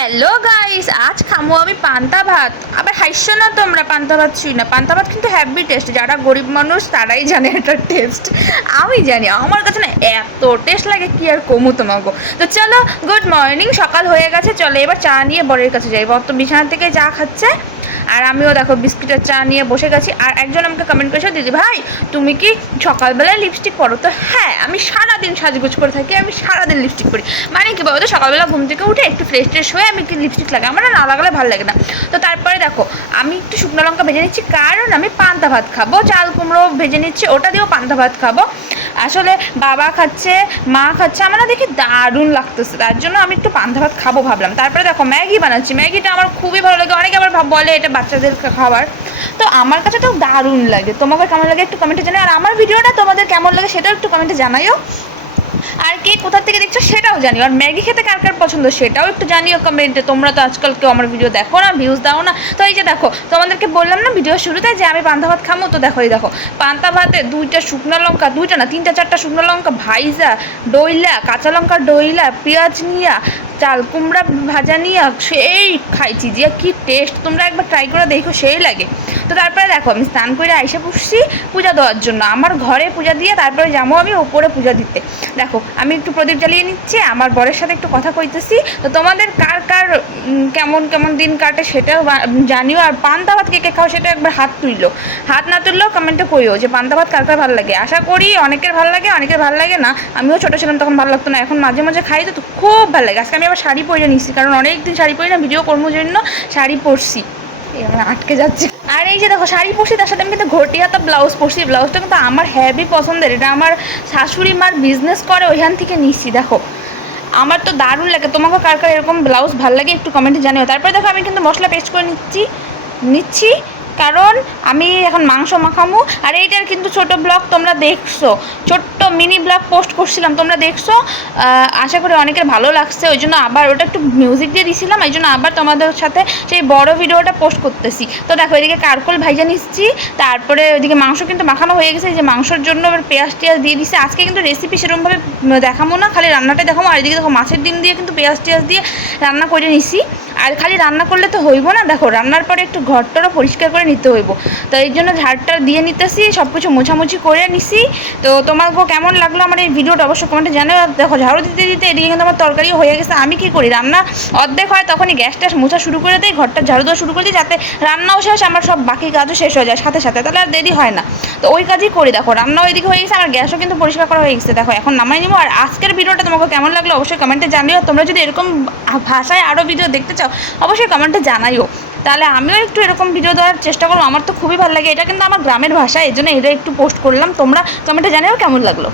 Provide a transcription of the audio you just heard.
Hello guys, আজ খামো আমি পান্তা ভাত। আবার হাসছো না তোমরা, পান্তা ভাত ছুঁই না। পান্তা ভাত কিন্তু হ্যাভি টেস্ট, যারা গরিব মানুষ তারাই জানে এটার টেস্ট। আমি জানি, আমার কাছে না এত টেস্ট লাগে কি আর কমু তোমাকে। তো চলো, গুড মর্নিং, সকাল হয়ে গেছে, চলো এবার চা নিয়ে বরের কাছে যাই। বর তো বিছানা থেকে চা খাচ্ছে, আর আমিও দেখো বিস্কিটের চা নিয়ে বসে গেছি। আর একজন আমাকে কমেন্ট করেছে, দিদি ভাই তুমি কি সকালবেলায় লিপস্টিক পরো? তো হ্যাঁ, আমি সারাদিন সাজগোজ করে থাকি, আমি সারাদিন লিপস্টিক পরি। মানে কি বলতো, সকালবেলা ঘুম থেকে উঠে একটু ফ্রেশ ট্রেশ হয়ে আমি কি লিপস্টিক লাগাই, আমার না লাগালে ভালো লাগে না। তো তারপরে দেখো আমি একটু শুকনো লঙ্কা ভেজে নিচ্ছি, কারণ আমি পান্তা ভাত খাবো। চাল কুমড়ো ভেজে নিচ্ছি, ওটা দিয়েও পান্তা ভাত খাবো। আসলে বাবা খাচ্ছে, মা খাচ্ছে, আমার না দেখে দারুণ লাগতেছে, তার জন্য আমি একটু পান্তা ভাত খাবো ভাবলাম। তারপরে দেখো ম্যাগি বানাচ্ছি, ম্যাগিটা আমার খুবই ভালো লাগে। অনেকে আবার বলে এটা বাচ্চাদের খাবার, তো আমার কাছে তো দারুণ লাগে। তোমাকে কেমন লাগে একটু কমেন্টে জানাই, আর আমার ভিডিওটা তোমাদের কেমন লাগে সেটাও একটু কমেন্টে জানাইও। আর কে কোথা থেকে দেখছো সেটাও জানিও, আর ম্যাগি খেতে কার কার পছন্দ সেটাও একটু জানিও কমেন্টে। তোমরা তো আজকাল কেউ আমার ভিডিও দেখো না, ভিউজ দাও না। তো এই যে দেখো, তোমাদেরকে বললাম না ভিডিও শুরুতে যে আমি পান্তা ভাত খামো, তো দেখো এই দেখো পান্তা ভাতে দুইটা শুকনো লঙ্কা, দুইটা না তিনটা চারটা শুকনো লঙ্কা ভাইজা, ডইলা কাঁচা লঙ্কা, ডইলা পেঁয়াজ নিয়া, চাল কুমড়া ভাজা নিয়ে সেই খাইছি, যে কি টেস্ট, তোমরা একবার ট্রাই করে দেখো, সেই লাগে। তো তারপরে দেখো আমি স্নান করে আইসা বসছি পূজা দেওয়ার জন্য, আমার ঘরে পূজা দিয়ে তারপরে যাবো আমি ওপরে পূজা দিতে। দেখো আমি একটু প্রদীপ জ্বালিয়ে নিচ্ছি, আমার বরের সাথে একটু কথা কইতেছি। তো তোমাদের কার কার কেমন কেমন দিন কাটে সেটাও জানিও। আর পান্তা ভাত কে কে খাও সেটা একবার হাত তুললো, হাত না তুললেও কমেন্টে কইও যে পান্তা ভাত কার কার ভালো লাগে। আশা করি অনেকের ভালো লাগে, অনেকের ভালো লাগে না। আমিও ছোটো ছিলাম তখন ভালো লাগতো না, এখন মাঝে মাঝে খাই, তো খুব ভালো লাগে। আজকে আমি আবার শাড়ি পরে নিচ্ছি, কারণ অনেক দিন শাড়ি পরি না, ভিডিও কর্মের জন্য শাড়ি পরছি। আমার আটকে যাচ্ছে। আর এই যে দেখো শাড়ি পরছি, তার সাথে আমি কিন্তু ঘটি হাতা ব্লাউজ পরছি। ব্লাউজটা কিন্তু আমার হেভি পছন্দের, এটা আমার শাশুড়ি মার বিজনেস করে, ওইখান থেকে নিচ্ছি। দেখো আমার তো দারুণ লাগে। তোমাকে কার কার এরকম ব্লাউজ ভালো লাগে একটু কমেন্টে জানিও। তারপরে দেখো আমি কিন্তু মশলা পেস্ট করে নিচ্ছি কারণ আমি এখন মাংস মাখামু। আর এইটার কিন্তু ছোট ব্লগ তোমরা দেখছো, ছোট্ট মিনি ব্লগ পোস্ট করছিলাম, তোমরা দেখছো। আশা করি অনেকের ভালো লাগছে, ওই জন্য আবার ওটা একটু মিউজিক দিয়ে দিছিলাম, এই জন্য আবার তোমাদের সাথে সেই বড় ভিডিওটা পোস্ট করতেছি। তো দেখো এদিকে কারকোল ভাইজা নিচ্ছি, তারপরে ওইদিকে মাংস কিন্তু মাখানো হয়ে গেছে। যে মাংসের জন্য এবার পেঁয়াজ টিয়াজ দিয়ে দিচ্ছে। আজকে কিন্তু রেসিপি সেরকমভাবে দেখাবো না, খালি রান্নাটাই দেখাবো। আর এদিকে দেখো মাছের ডিম দিয়ে কিন্তু পেঁয়াজ টিয়াজ দিয়ে রান্না করে নিছি। আর খালি রান্না করলে তো হইব না, দেখো রান্নার পরে একটু ঘরটারও পরিষ্কার করে নিতে হইব, তো এই জন্য ঝাড়টা দিয়ে নিতেছি, সব কিছু মোছামুছি করে নিছি। তো তোমাকে কেমন লাগলো আমার এই ভিডিওটা অবশ্যই কমেন্টে জানো। দেখো ঝাড়ু দিতে দিতে এদিকে কিন্তু আমার তরকারিও হয়ে গেছে। আমি কি করি, রান্না অর্ধেক হয় তখনই গ্যাস ট্যাস মোছা শুরু করে দিই, ঘরটা ঝাড়ু দেওয়া শুরু করে দিই, যাতে রান্নাও শেষ, আমার সব বাকি কাজও শেষ হয়ে যায় সাথে সাথে, তাহলে আর দেরি হয় না। তো ওই কাজই করি। দেখো রান্নাও এদিকে হয়ে গেছে, আমার গ্যাসও কিন্তু পরিষ্কার করা হয়ে গেছে। দেখো এখন নামাই নিবো। আর আজকের ভিডিওটা তোমাকে কেমন লাগলো অবশ্যই কমেন্টে জানিও। তোমরা যদি এরকম ভাষায় আরও ভিডিও দেখতে চাও অবশ্যই কমেন্টে জানাইও, তাহলে আমিও একটু এরকম ভিডিও দেওয়ার চেষ্টা করবো। আমার তো খুবই ভালো লাগে, এটা কিন্তু আমার গ্রামের ভাষা, এই জন্য এটা একটু পোস্ট করলাম। তোমরা কমেন্টে জানিও কেমন লাগলো।